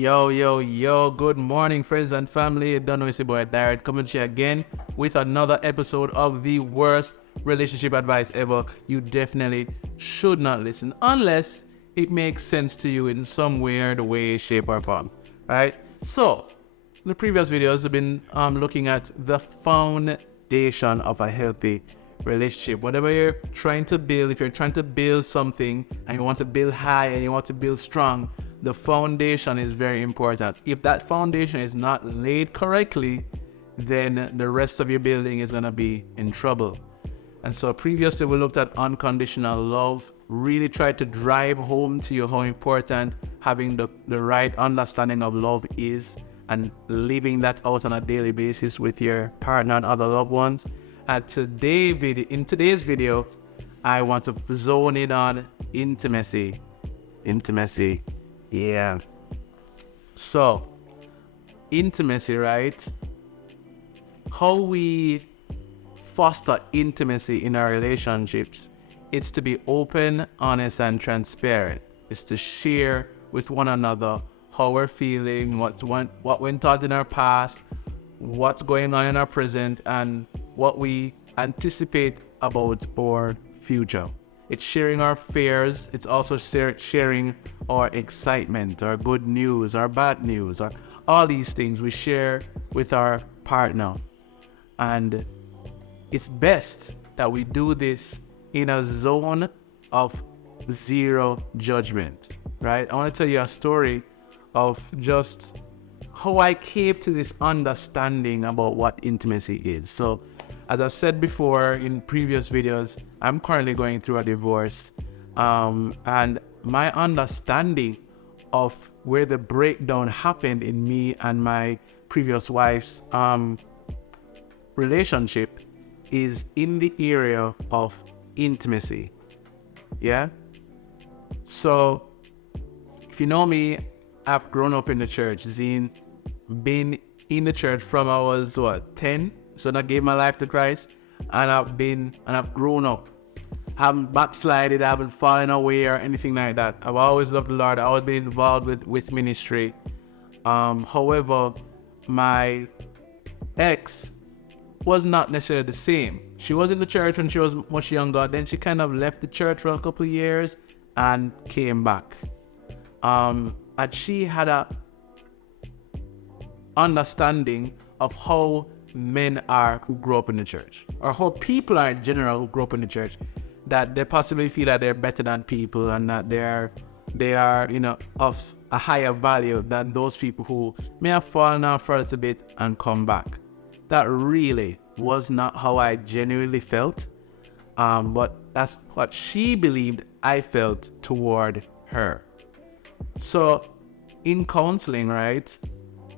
Yo, good morning, friends and family. Don't know it's your boy Darren coming to you again with another episode of the worst relationship advice ever. You definitely should not listen unless it makes sense to you in some weird way, shape, or form. Right? So, in the previous videos, I've been looking at the foundation of a healthy relationship. Whatever you're trying to build, if you're trying to build something and you want to build high and you want to build strong, the foundation is very important. If that foundation is not laid correctly, then the rest of your building is going to be in trouble. And so previously we looked at unconditional love, really tried to drive home to you how important having the right understanding of love is and living that out on a daily basis with your partner and other loved ones. And in today's video, I want to zone in on intimacy. Yeah. So, intimacy, right? How we foster intimacy in our relationships, it's to be open, honest, and transparent. It's to share with one another how we're feeling, what went on in our past, what's going on in our present, and what we anticipate about our future. It's sharing our fears. It's also sharing our excitement, our good news, our bad news, or all these things we share with our partner. And it's best that we do this in a zone of zero judgment, right? I want to tell you a story of just how I came to this understanding about what intimacy is. So, as I've said before in previous videos, I'm currently going through a divorce, and my understanding of where the breakdown happened in me and my previous wife's relationship is in the area of intimacy. Yeah? So, if you know me, I've grown up in the church. Zine, been in the church from I was 10. So I gave my life to Christ, and I've grown up. I haven't backslided, I haven't fallen away or anything like that. I've always loved the Lord. I've always been involved with ministry. However, my ex was not necessarily the same. She was in the church when she was much younger. Then she kind of left the church for a couple of years and came back. And she had a understanding of how men are who grow up in the church, or how people are in general who grow up in the church, that they possibly feel that they're better than people and that they are of a higher value than those people who may have fallen off for a little bit and come back. That really was not how I genuinely felt, but that's what she believed I felt toward her. So in counseling, right,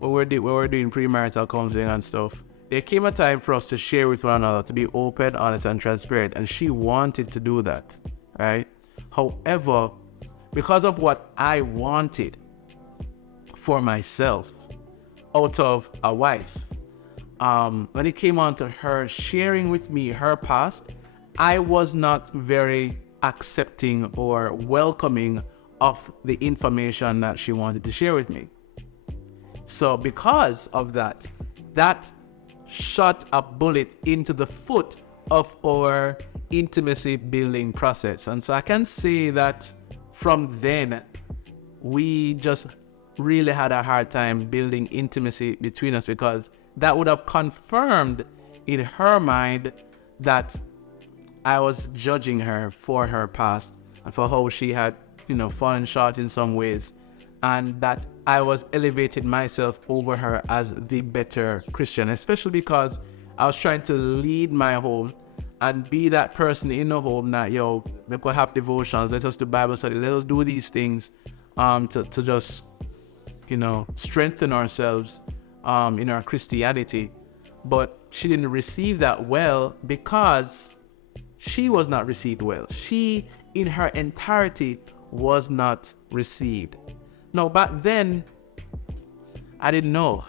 when we're doing premarital counseling and stuff, there came a time for us to share with one another, to be open, honest, and transparent. And she wanted to do that, right? However, because of what I wanted for myself out of a wife, when it came on to her sharing with me her past, I was not very accepting or welcoming of the information that she wanted to share with me. So because of that shot a bullet into the foot of our intimacy building process. And so I can say that from then, we just really had a hard time building intimacy between us, because that would have confirmed in her mind that I was judging her for her past and for how she had, fallen short in some ways, and that I was elevating myself over her as the better Christian, especially because I was trying to lead my home and be that person in the home that, we could have devotions, let us do Bible study, let us do these things to just, strengthen ourselves in our Christianity. But she didn't receive that well because she was not received well. She, in her entirety, was not received. Now, back then, I didn't know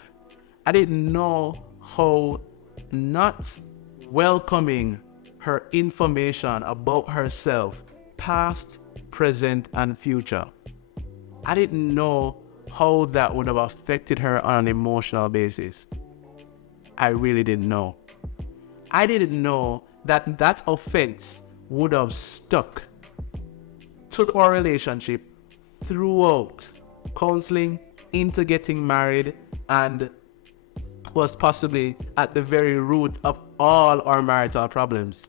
how not welcoming her information about herself, past, present, and future. I didn't know how that would have affected her on an emotional basis. I really didn't know. I didn't know that that offense would have stuck to our relationship throughout counseling, into getting married, and was possibly at the very root of all our marital problems.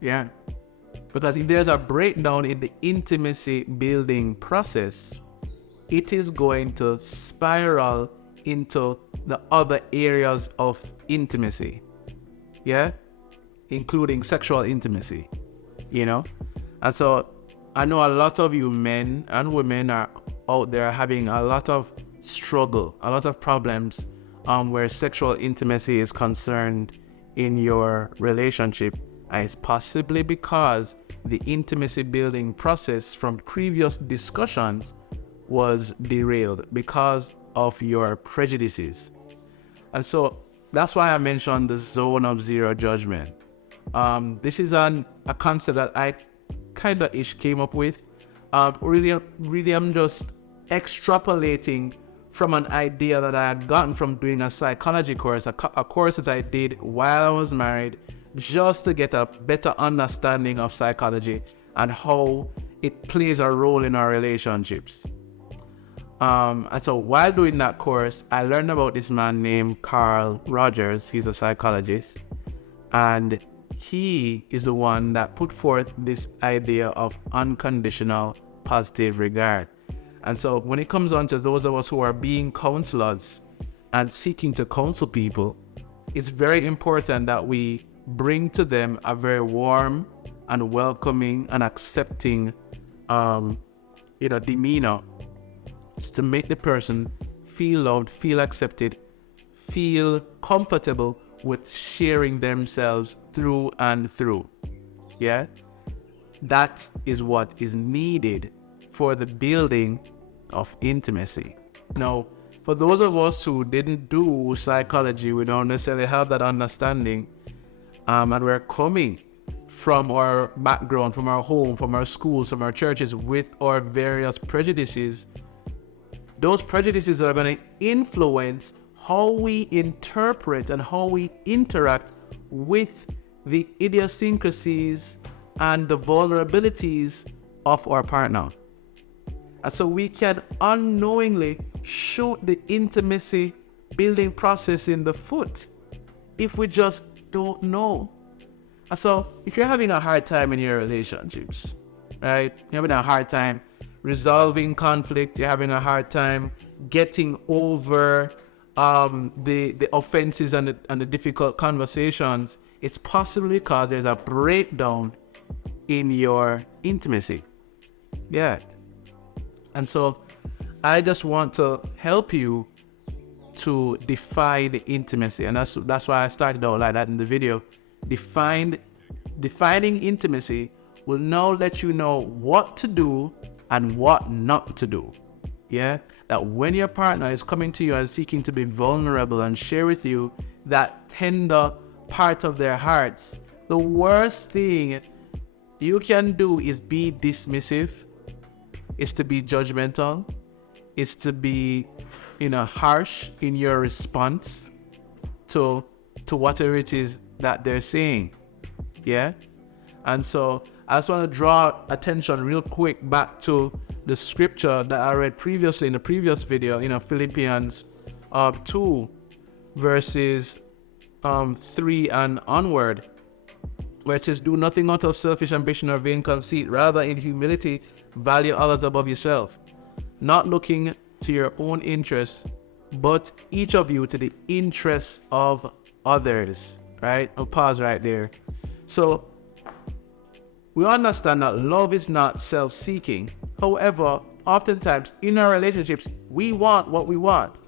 Yeah. Because if there's a breakdown in the intimacy building process, it is going to spiral into the other areas of intimacy. Yeah? Including sexual intimacy. You know? And so I know a lot of you men and women are out there having a lot of struggle, a lot of problems where sexual intimacy is concerned in your relationship. And it's possibly because the intimacy building process from previous discussions was derailed because of your prejudices. And so that's why I mentioned the zone of zero judgment. This is a concept that I kind of came up with. Really, I'm just extrapolating from an idea that I had gotten from doing a psychology course, a course that I did while I was married, just to get a better understanding of psychology and how it plays a role in our relationships. And so while doing that course, I learned about this man named Carl Rogers. He's a psychologist, and he is the one that put forth this idea of unconditional positive regard. And so when it comes on to those of us who are being counselors and seeking to counsel people, it's very important that we bring to them a very warm and welcoming and accepting demeanor to make the person feel loved, feel accepted, feel comfortable with sharing themselves through and through. Yeah? That is what is needed for the building of intimacy. Now, for those of us who didn't do psychology, we don't necessarily have that understanding, and we're coming from our background, from our home, from our schools, from our churches with our various prejudices. Those prejudices are going to influence how we interpret and how we interact with the idiosyncrasies and the vulnerabilities of our partner. And so we can unknowingly shoot the intimacy building process in the foot if we just don't know. And so if you're having a hard time in your relationships, right? You're having a hard time resolving conflict, you're having a hard time getting over the offenses and the difficult conversations, it's possibly because there's a breakdown in your intimacy. Yeah. And so I just want to help you to define the intimacy. And that's why I started out like that in the video. Defining intimacy will now let you know what to do and what not to do. Yeah? That when your partner is coming to you and seeking to be vulnerable and share with you that tender part of their hearts, the worst thing you can do is be dismissive, is to be judgmental, is to be, harsh in your response to whatever it is that they're saying. Yeah? And so I just want to draw attention real quick back to the scripture that I read previously in the previous video, Philippians 2 verses 3 and onward, where it says, "Do nothing out of selfish ambition or vain conceit, rather in humility value others above yourself, not looking to your own interests, but each of you to the interests of others." Right? I'll pause right there. So we understand that love is not self-seeking. However, oftentimes in our relationships, we want what we want.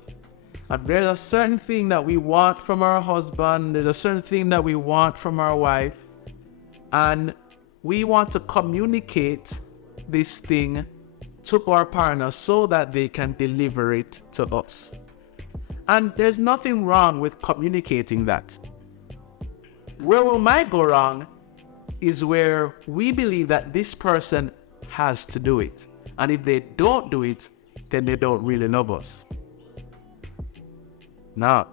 And there's a certain thing that we want from our husband, there's a certain thing that we want from our wife, and we want to communicate this thing to our partner so that they can deliver it to us. And there's nothing wrong with communicating that. Where we might go wrong is where we believe that this person has to do it. And if they don't do it, then they don't really love us. No,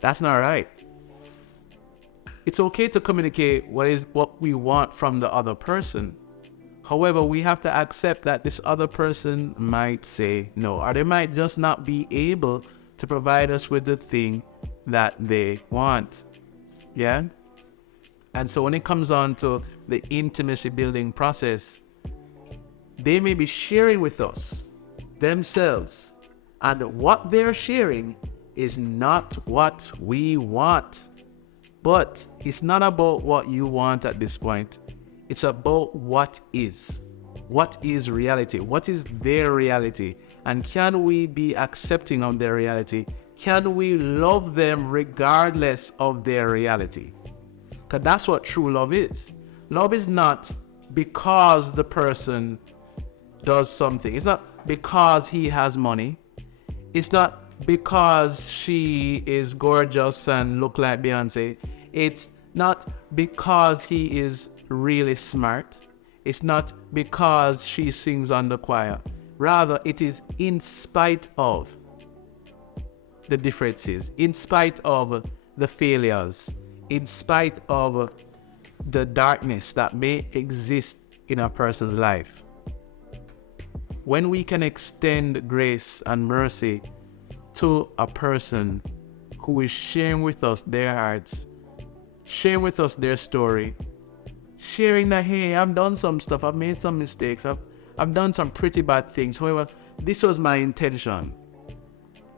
that's not right. It's okay to communicate what we want from the other person. However, we have to accept that this other person might say no, or they might just not be able to provide us with the thing that they want. Yeah? And so when it comes on to the intimacy building process, they may be sharing with us themselves, and what they're sharing is not what we want. But it's not about what you want at this point. It's about what is. What is reality? What is their reality? And can we be accepting of their reality? Can we love them regardless of their reality? Because that's what true love is. Love is not because the person does something. It's not because he has money. It's not because she is gorgeous and look like Beyonce. It's not because he is really smart. It's not because she sings on the choir. Rather, it is in spite of the differences, in spite of the failures, in spite of the darkness that may exist in a person's life. When we can extend grace and mercy to a person who is sharing with us their hearts, sharing with us their story, sharing that, hey, I've done some stuff, I've made some mistakes, I've done some pretty bad things. However, this was my intention.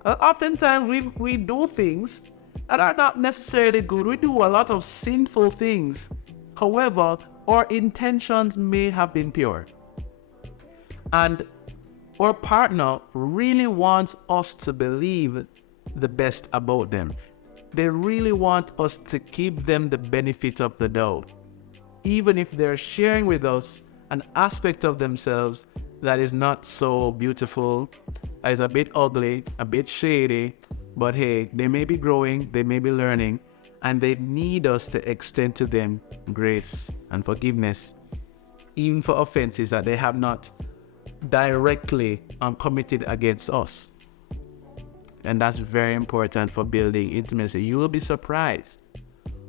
Oftentimes we do things that are not necessarily good. We do a lot of sinful things. However, our intentions may have been pure. And our partner really wants us to believe the best about them. They really want us to give them the benefit of the doubt, even if they're sharing with us an aspect of themselves that is not so beautiful, that is a bit ugly, a bit shady, but hey, they may be growing, they may be learning, and they need us to extend to them grace and forgiveness, even for offenses that they have not directly committed against us. And that's very important for building intimacy. You will be surprised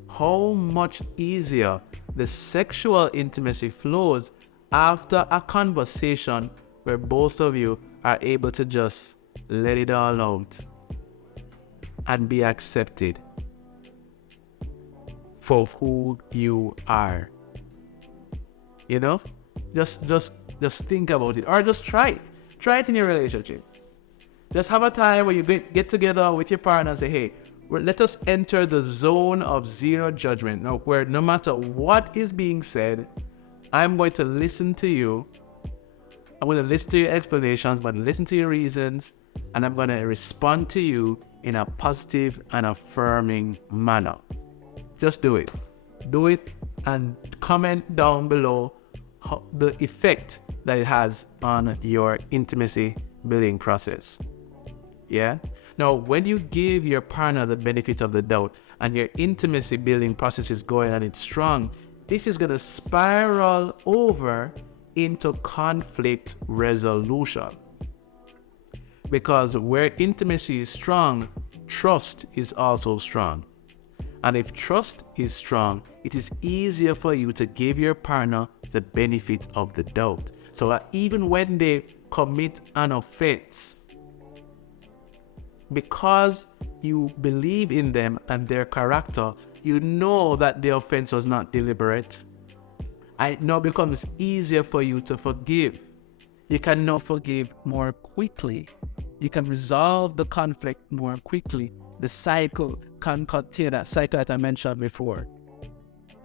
how much easier the sexual intimacy flows after a conversation where both of you are able to just let it all out and be accepted for who you are. You know, just think about it, or just try it. Try it in your relationship. Just have a time where you get together with your partner and say, hey, let us enter the zone of zero judgment. Now, where no matter what is being said, I'm going to listen to you. I'm going to listen to your explanations, but listen to your reasons, and I'm going to respond to you in a positive and affirming manner. Just do it. Do it and comment down below the effect that it has on your intimacy building process. Yeah? Now, when you give your partner the benefit of the doubt and your intimacy building process is going and it's strong, this is going to spiral over into conflict resolution. Because where intimacy is strong, trust is also strong. And if trust is strong, it is easier for you to give your partner the benefit of the doubt. So that even when they commit an offense, because you believe in them and their character, you know that the offense was not deliberate. And it now becomes easier for you to forgive. You can now forgive more quickly. You can resolve the conflict more quickly. The cycle can continue, that cycle that I mentioned before.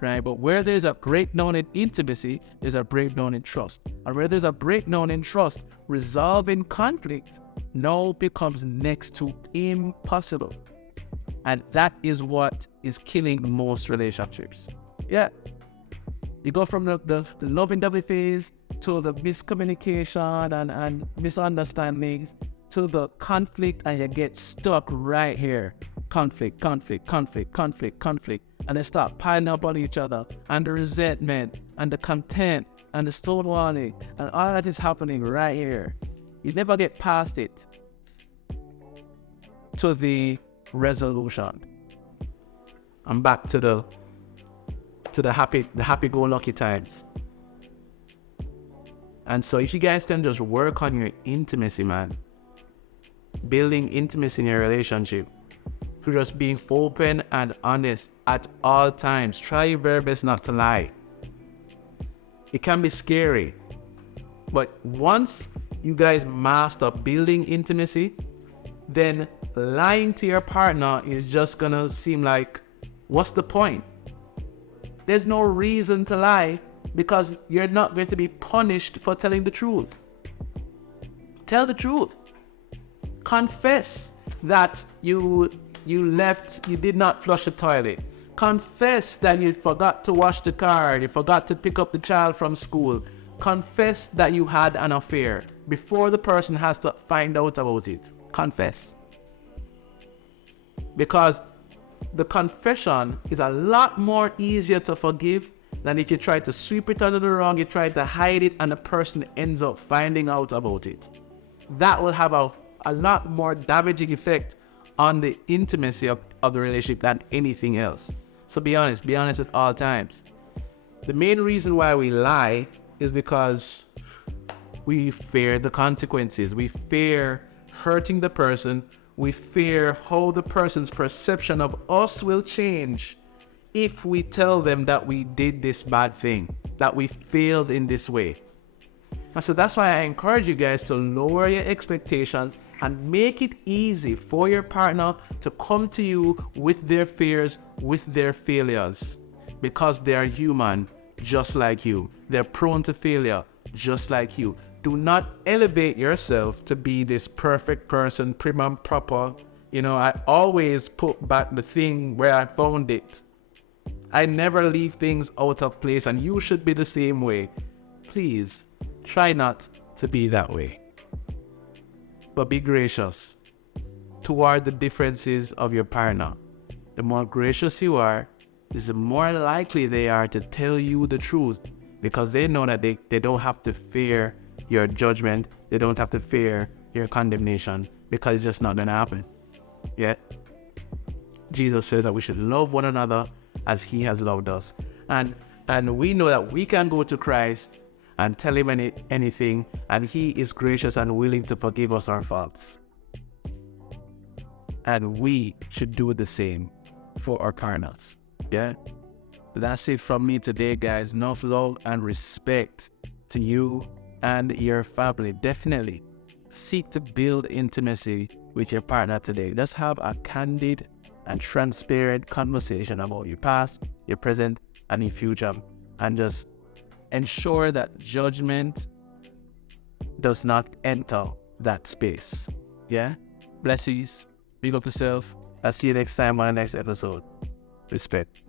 Right? But where there's a breakdown in intimacy, there's a breakdown in trust. And where there's a breakdown in trust, resolving conflict now becomes next to impossible. And that is what is killing most relationships. Yeah. You go from the lovey-dovey phase to the miscommunication and misunderstandings to the conflict, and you get stuck right here. Conflict. And they start piling up on each other, and the resentment and the contempt and the stonewalling, and all that is happening right here. You never get past it to the resolution. I'm back to the happy-go-lucky times. And so if you guys can just work on your intimacy, man, building intimacy in your relationship through just being open and honest at all times. Try your very best not to lie. It can be scary, but once you guys master building intimacy, then lying to your partner is just gonna seem like, what's the point? There's no reason to lie because you're not going to be punished for telling the truth. Tell the truth. Confess that you did not flush the toilet. Confess that you forgot to wash the car, you forgot to pick up the child from school. Confess that you had an affair before the person has to find out about it. Confess. Because the confession is a lot more easier to forgive than if you try to sweep it under the rug, you try to hide it, and the person ends up finding out about it. That will have a lot more damaging effect on the intimacy of the relationship than anything else. So be honest at all times. The main reason why we lie is because we fear the consequences. We fear hurting the person. We fear how the person's perception of us will change if we tell them that we did this bad thing, that we failed in this way. And so that's why I encourage you guys to lower your expectations and make it easy for your partner to come to you with their fears, with their failures, because they are human just like you. They're prone to failure just like you. Do not elevate yourself to be this perfect person, prim and proper. You know, I always put back the thing where I found it. I never leave things out of place, and you should be the same way. Please try not to be that way. But be gracious toward the differences of your partner. The more gracious you are, the more likely they are to tell you the truth, because they know that they don't have to fear your judgment. They don't have to fear your condemnation, because it's just not going to happen. Yeah. Jesus said that we should love one another as he has loved us. And we know that we can go to Christ and tell him anything, and he is gracious and willing to forgive us our faults. And we should do the same for our partners. Yeah? That's it from me today, guys. Enough love and respect to you and your family. Definitely seek to build intimacy with your partner today. Just have a candid and transparent conversation about your past, your present, and your future. And just ensure that judgment does not enter that space. Yeah? Blessings. Big up yourself. I'll see you next time on the next episode. Respect.